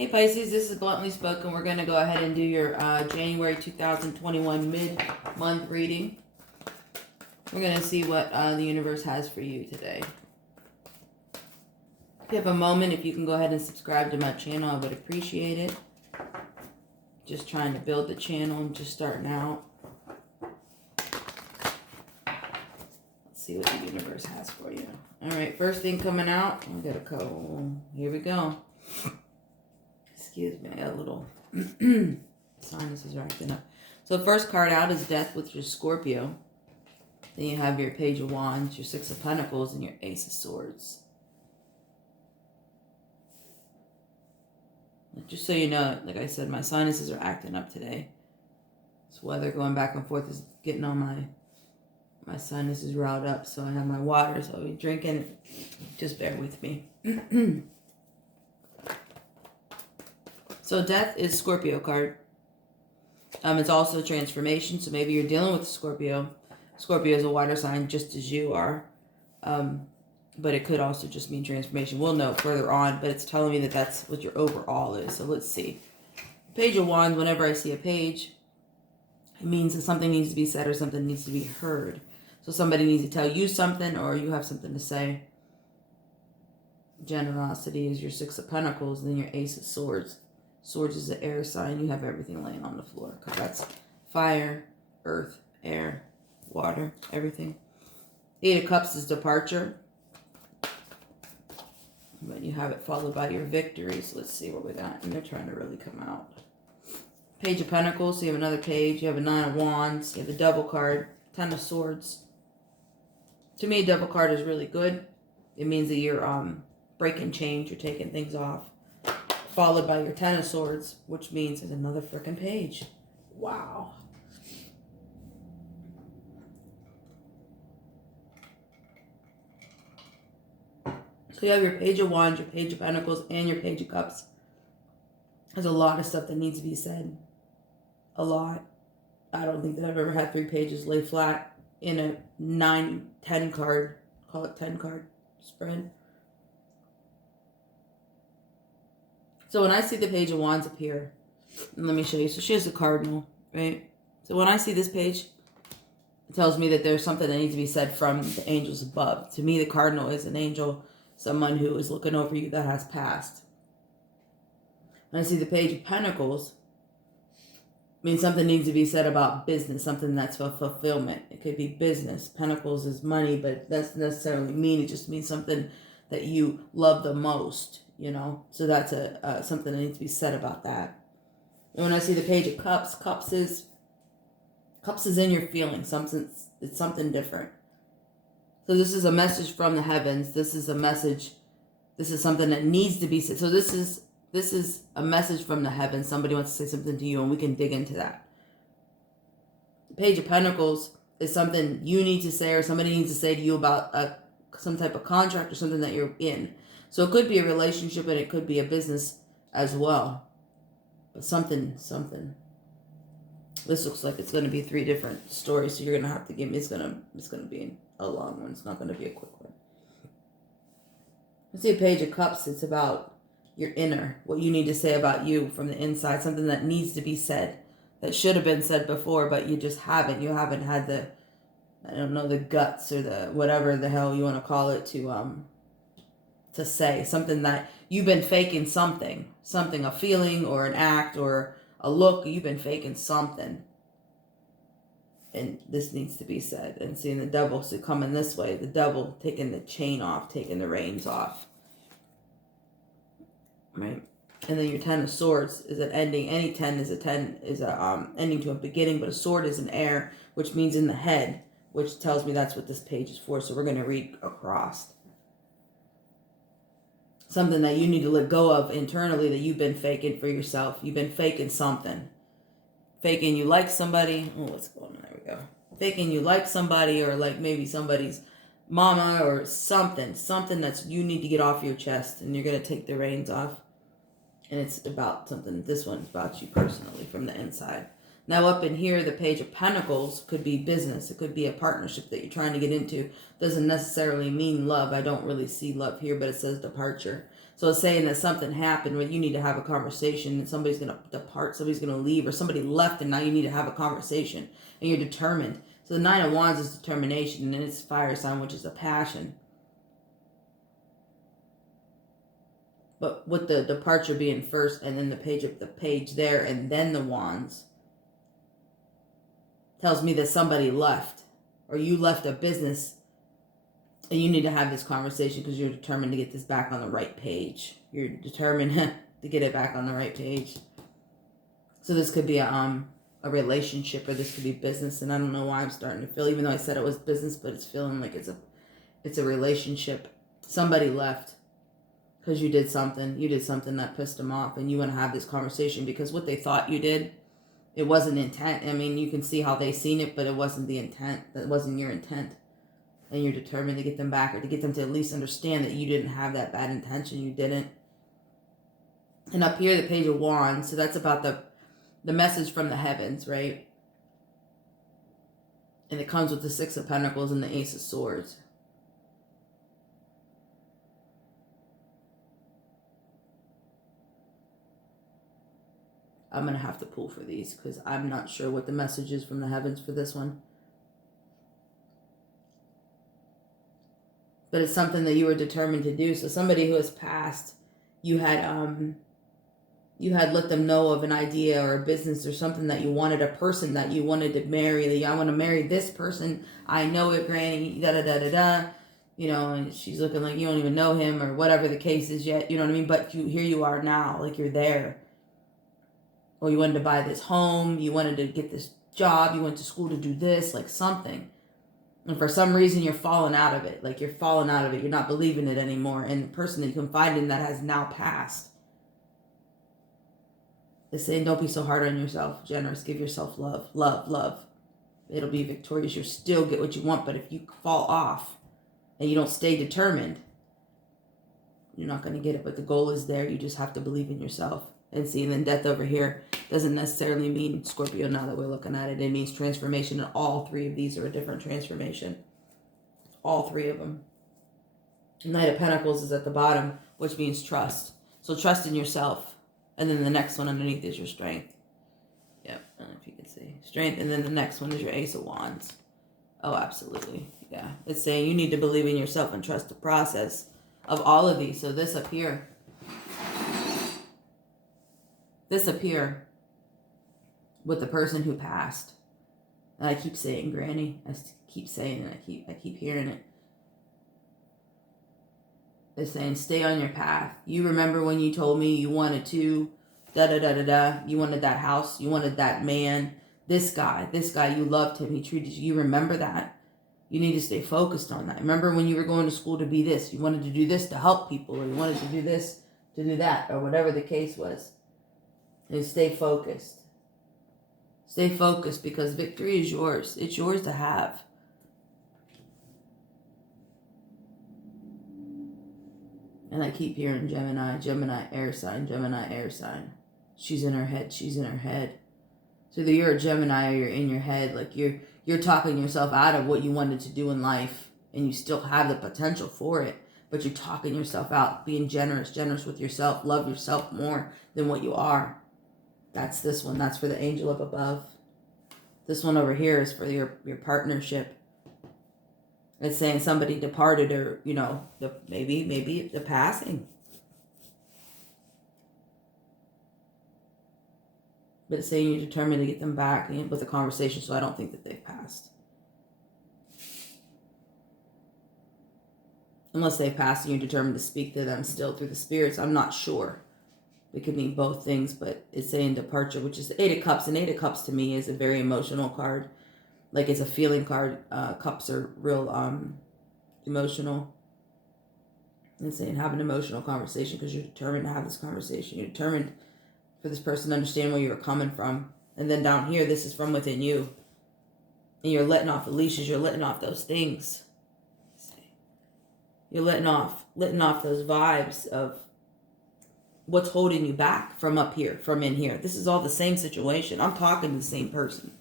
Hey Pisces, this is Bluntly Spoken. We're going to go ahead and do your January 2021 mid-month reading. We're going to see what the universe has for you today. If you have a moment, if you can go ahead and subscribe to my channel, I would appreciate it. Just trying to build the channel. I'm just starting out. Let's see what the universe has for you. Alright, first thing coming out. We got a couple. Here we go. Excuse me, I got a little sinuses are acting up. So the first card out is Death with your Scorpio. Then you have your Page of Wands, your Six of Pentacles, and your Ace of Swords. Just so you know, like I said, my sinuses are acting up today. This weather going back and forth is getting on my sinuses riled up. So I have my water, so I'll be drinking. Just bear with me. So Death is Scorpio card. It's also a transformation. So maybe you're dealing with Scorpio. Scorpio is a water sign just as you are. But it could also just mean transformation. We'll know further on, but it's telling me that that's what your overall is. So let's see. Page of Wands, whenever I see a page, it means that something needs to be said or something needs to be heard. So somebody needs to tell you something or you have something to say. Generosity is your Six of Pentacles, and then your Ace of Swords. Swords is the air sign. You have everything laying on the floor because that's fire, earth, air, water, everything. Eight of Cups is departure. But you have it followed by your victories. Let's see what we got. And they're trying to really come out. Page of Pentacles. So you have another page. You have a Nine of Wands. You have the Devil card. Ten of Swords. To me, a Devil card is really good. It means that you're breaking chains. You're taking things off. Followed by your Ten of Swords, which means there's another freaking page. Wow. So you have your Page of Wands, your Page of Pentacles, and your Page of Cups. There's a lot of stuff that needs to be said. A lot. I don't think that I've ever had 3 pages lay flat in a 9-10 card, call it 10 card spread. So when I see the Page of Wands appear, and let me show you. So she has the Cardinal, right? So when I see this page, it tells me that there's something that needs to be said from the angels above. To me, the Cardinal is an angel, someone who is looking over you that has passed. When I see the Page of Pentacles, it means something needs to be said about business, something that's for fulfillment. It could be business. Pentacles is money, but that doesn't necessarily mean it just means something that you love the most, you know? So that's something that needs to be said about that. And when I see the Page of Cups, Cups is in your feelings. It's something different. So this is a message from the heavens. This is a message. This is something that needs to be said. So this is a message from the heavens. Somebody wants to say something to you, and we can dig into that. The Page of Pentacles is something you need to say, or somebody needs to say to you about some type of contract or something that you're in. So it could be a relationship, and it could be a business as well. But something. This looks like it's going to be 3 different stories, so you're going to have to give me. It's going to be a long one. It's not going to be a quick one. Let's see a Page of Cups. It's about your inner, what you need to say about you from the inside, something that needs to be said, that should have been said before, but you just haven't. You haven't had the guts or the whatever the hell you want to call it to say something that you've been faking something, a feeling or an act or a look. You've been faking something, and this needs to be said. And seeing the Devil coming this way, the Devil taking the chain off, taking the reins off, right? And then your Ten of Swords is an ending. Any 10 is a ending to a beginning, but a sword is an air, which means in the head, which tells me that's what this page is for. So we're going to read across. Something that you need to let go of internally that you've been faking for yourself. You've been faking something. Faking you like somebody. Oh, what's going on? There we go. Faking you like somebody, or like maybe somebody's mama or something. Something that's you need to get off your chest, and you're going to take the reins off. And it's about something. This one's about you personally from the inside. Now up in here, the Page of Pentacles could be business. It could be a partnership that you're trying to get into. Doesn't necessarily mean love. I don't really see love here, but it says departure. So it's saying that something happened where you need to have a conversation and somebody's going to depart, somebody's going to leave, or somebody left and now you need to have a conversation and you're determined. So the Nine of Wands is determination and it's fire sign, which is a passion. But with the departure being first and then the page there and then the Wands tells me that somebody left or you left a business. And you need to have this conversation because you're determined to get this back on the right page. You're determined to get it back on the right page. So this could be a relationship or this could be business. And I don't know why I'm starting to feel, even though I said it was business, but it's feeling like it's a relationship. Somebody left because you did something. You did something that pissed them off and you want to have this conversation because what they thought you did, it wasn't intent. I mean, you can see how they seen it, but it wasn't the intent. That wasn't your intent. And you're determined to get them back or to get them to at least understand that you didn't have that bad intention. You didn't. And up here, the Page of Wands. So that's about the message from the heavens, right? And it comes with the Six of Pentacles and the Ace of Swords. I'm going to have to pull for these because I'm not sure what the message is from the heavens for this one. But it's something that you were determined to do. So somebody who has passed, you had let them know of an idea or a business or something that you wanted, a person that you wanted to marry. I want to marry this person. I know it, Granny. Da da da da da. You know, and she's looking like you don't even know him or whatever the case is yet. You know what I mean? But here you are now, like you're there. Or you wanted to buy this home. You wanted to get this job. You went to school to do this, like something. And for some reason, you're falling out of it. Like, you're falling out of it. You're not believing it anymore. And the person that you confide in that has now passed is saying, don't be so hard on yourself. Generous. Give yourself love. Love. Love. It'll be victorious. You'll still get what you want. But if you fall off and you don't stay determined, you're not going to get it. But the goal is there. You just have to believe in yourself. And see, and then death over here doesn't necessarily mean Scorpio now that we're looking at it. It means transformation, and all three of these are a different transformation. All three of them. Knight of Pentacles is at the bottom, which means trust. So trust in yourself. And then the next one underneath is your strength. Yep, I don't know if you can see. Strength, and then the next one is your Ace of Wands. Oh, absolutely. Yeah, it's saying you need to believe in yourself and trust the process of all of these. So this up here. This up here with the person who passed. And I keep saying Granny. I keep saying it. I keep hearing it. They're saying stay on your path. You remember when you told me you wanted to da-da-da-da-da. You wanted that house. You wanted that man. This guy, you loved him. He treated you. You remember that. You need to stay focused on that. Remember when you were going to school to be this. You wanted to do this to help people. Or you wanted to do this to do that. Or whatever the case was. And stay focused. Stay focused because victory is yours. It's yours to have. And I keep hearing Gemini, air sign. She's in her head. So either you're a Gemini or you're in your head. Like you're talking yourself out of what you wanted to do in life. And you still have the potential for it. But you're talking yourself out. Being generous with yourself. Love yourself more than what you are. That's this one. That's for the angel up above. This one over here is for your partnership. It's saying somebody departed or, maybe the passing. But it's saying you're determined to get them back with a conversation, so I don't think that they've passed. Unless they passed and you're determined to speak to them still through the spirits, I'm not sure. It could mean both things, but it's saying departure, which is the Eight of Cups. And Eight of Cups to me is a very emotional card. Like it's a feeling card. Cups are real emotional. And it's saying have an emotional conversation because you're determined to have this conversation. You're determined for this person to understand where you're coming from. And then down here, this is from within you. And you're letting off the leashes. You're letting off those things. You're letting off those vibes of what's holding you back from up here, from in here. This is all the same situation. I'm talking to the same person.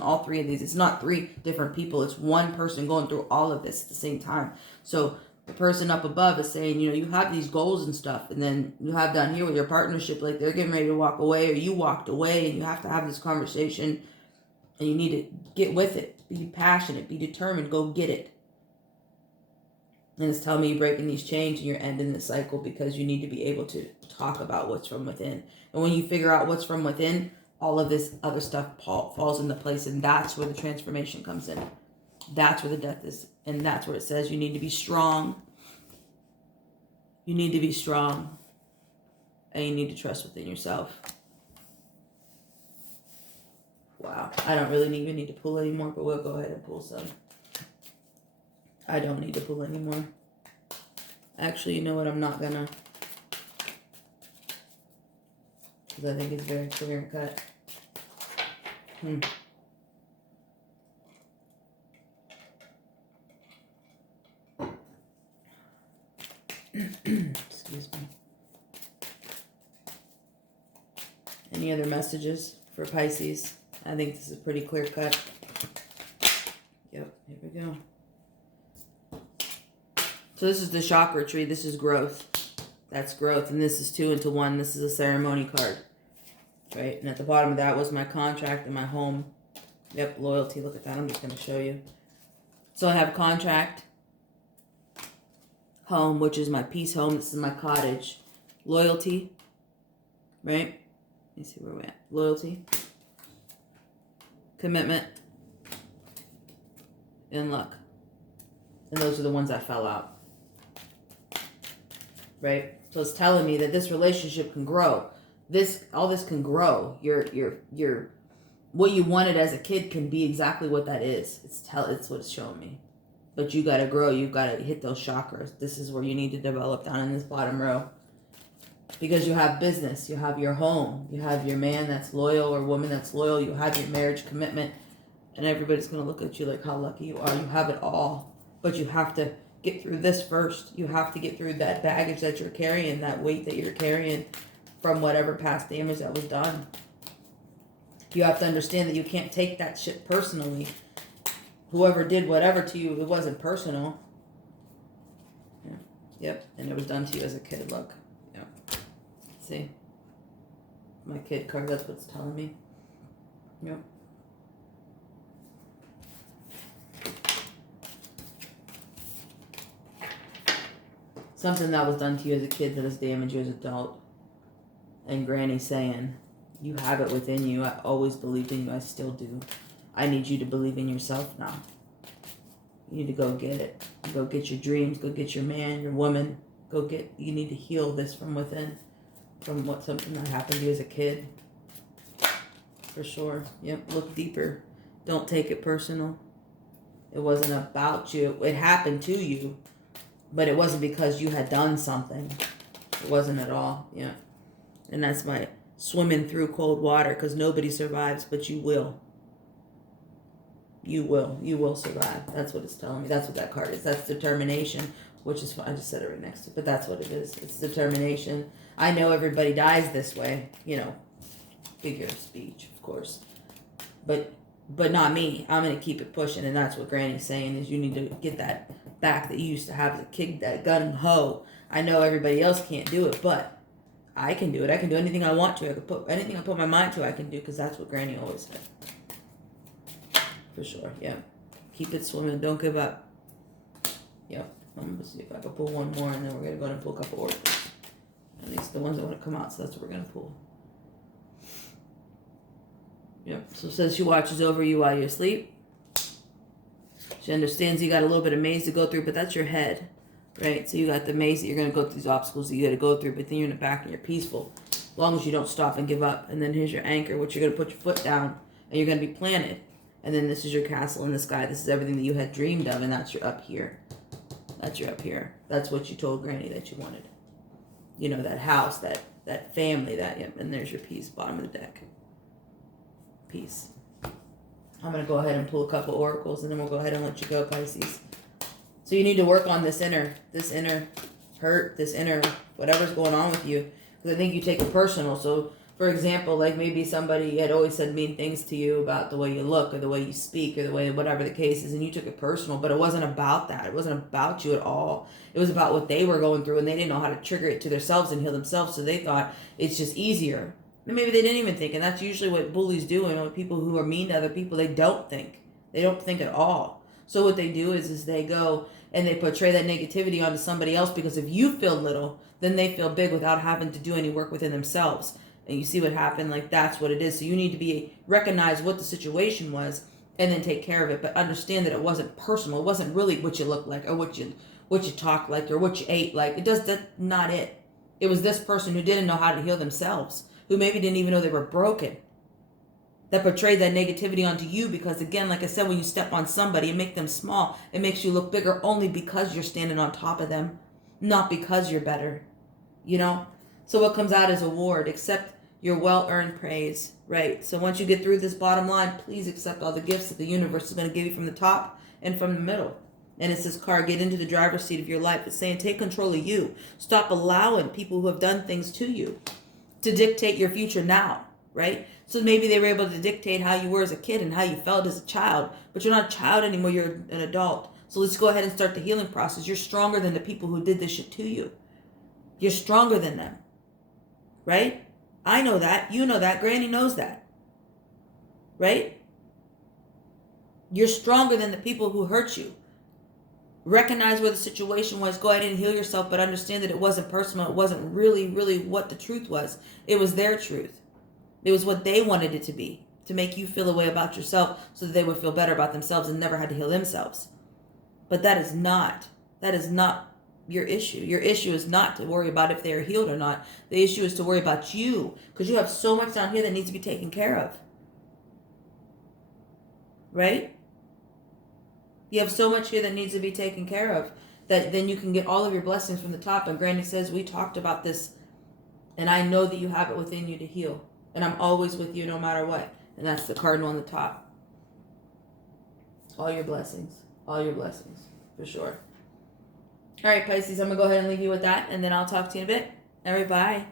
All three of these. It's not three different people. It's one person going through all of this at the same time. So The person up above is saying, you know, you have these goals and stuff, and then you have down here with your partnership, like they're getting ready to walk away, or you walked away, and you have to have this conversation, and you need to get with it. Be passionate, be determined, go get it. And it's telling me you're breaking these chains and you're ending the cycle because you need to be able to talk about what's from within. And when you figure out what's from within, all of this other stuff falls into place, and that's where the transformation comes in. That's where the death is, and that's where it says you need to be strong. You need to be strong, and you need to trust within yourself. Wow, I don't really even need to pull anymore, but we'll go ahead and pull some. I don't need to pull anymore. Actually, you know what? I'm not gonna, because I think it's very clear and cut. Excuse me. Any other messages for Pisces? I think this is pretty clear cut. Yep, here we go. So this is the chakra tree. This is growth. That's growth. And this is 2 into 1. This is a ceremony card. Right? And at the bottom of that was my contract and my home. Yep, loyalty. Look at that. I'm just going to show you. So I have contract, home, which is my peace home. This is my cottage. Loyalty. Right? Let me see where we're at. Loyalty. Commitment. And luck. And those are the ones that fell out. Right? So it's telling me that this relationship can grow. All this can grow. Your what you wanted as a kid can be exactly what that is. It's what it's showing me. But you gotta grow. You gotta hit those chakras. This is where you need to develop down in this bottom row. Because you have business, you have your home, you have your man that's loyal or woman that's loyal, you have your marriage commitment, and everybody's gonna look at you like how lucky you are. You have it all. But you have to get through this first. You have to get through that baggage that you're carrying, that weight that you're carrying from whatever past damage that was done. You have to understand that you can't take that shit personally. Whoever did whatever to you, it wasn't personal. Yeah. Yep. And it was done to you as a kid. Look. Yep. See? My kid card, that's what it's telling me. Yep. Something that was done to you as a kid that has damaged you as an adult. And Granny's saying, you have it within you. I always believed in you. I still do. I need you to believe in yourself now. You need to go get it. Go get your dreams. Go get your man, your woman. You need to heal this from within. From something that happened to you as a kid. For sure. Yep, look deeper. Don't take it personal. It wasn't about you. It happened to you. But it wasn't because you had done something. It wasn't at all. Yeah. And that's my swimming through cold water, because nobody survives, but you will. You will. You will survive. That's what it's telling me. That's what that card is. That's determination, which is, I just said it right next to it, but that's what it is. It's determination. I know everybody dies this way, figure of speech, of course. But not me. I'm going to keep it pushing, and that's what Granny's saying, is you need to get that back that you used to have as a kid, that gung-ho. I know everybody else can't do it, but I can do it. I can do anything I want to. I can put anything I put my mind to, I can do, because that's what Granny always said. For sure, yeah. Keep it swimming. Don't give up. Yep. I'm going to see if I can pull one more, and then we're going to go and pull a couple oracles. At least the ones that want to come out, so that's what we're going to pull. Yep. So it says she watches over you while you sleep. She understands you got a little bit of maze to go through, but that's your head, right? So you got the maze that you're going to go through, these obstacles that you got to go through, but then you're in the back and you're peaceful, as long as you don't stop and give up. And then here's your anchor, which you're going to put your foot down, and you're going to be planted. And then this is your castle in the sky. This is everything that you had dreamed of, and that's your up here. That's your up here. That's what you told Granny that you wanted. That house, that family, and there's your peace, bottom of the deck. Peace. I'm going to go ahead and pull a couple oracles, and then we'll go ahead and let you go, Pisces. So you need to work on this inner hurt, this inner whatever's going on with you, because I think you take it personal. So For example, like maybe somebody had always said mean things to you about the way you look or the way you speak or the way whatever the case is, and you took it personal, but it wasn't about that. It wasn't about you at all. It was about what they were going through, and they didn't know how to trigger it to themselves and heal themselves, so they thought it's just easier. And maybe they didn't even think, and that's usually what bullies do, and with people who are mean to other people, they don't think. They don't think at all. So what they do is they go and they portray that negativity onto somebody else, because if you feel little, then they feel big without having to do any work within themselves. And you see what happened? Like, that's what it is. So you need to recognize what the situation was and then take care of it, but understand that it wasn't personal. It wasn't really what you looked like or what you talked like or what you ate like. That's not it. It was this person who didn't know how to heal themselves, who maybe didn't even know they were broken, that portrayed that negativity onto you, because again, like I said, when you step on somebody and make them small, it makes you look bigger only because you're standing on top of them, not because you're better, you know? So what comes out is a award. Accept your well-earned praise, right? So once you get through this bottom line, please accept all the gifts that the universe is going to give you from the top and from the middle. And it's this card, get into the driver's seat of your life. It's saying take control of you. Stop allowing people who have done things to you to dictate your future now, right? So maybe they were able to dictate how you were as a kid and how you felt as a child, but you're not a child anymore, you're an adult. So let's go ahead and start the healing process. You're stronger than the people who did this shit to you. You're stronger than them, right? I know that. You know that. Granny knows that, right? You're stronger than the people who hurt you. Recognize where the situation was. Go ahead and heal yourself, but understand that it wasn't personal. It wasn't really, really what the truth was. It was their truth. It was what they wanted it to be, to make you feel a way about yourself so that they would feel better about themselves and never had to heal themselves. But that is not your issue. Your issue is not to worry about if they are healed or not. The issue is to worry about you, because you have so much down here that needs to be taken care of. Right? You have so much here that needs to be taken care of, that then you can get all of your blessings from the top. And Granny says, we talked about this, and I know that you have it within you to heal. And I'm always with you no matter what. And that's the cardinal on the top. All your blessings, for sure. All right, Pisces, I'm going to go ahead and leave you with that, and then I'll talk to you in a bit. All right, bye.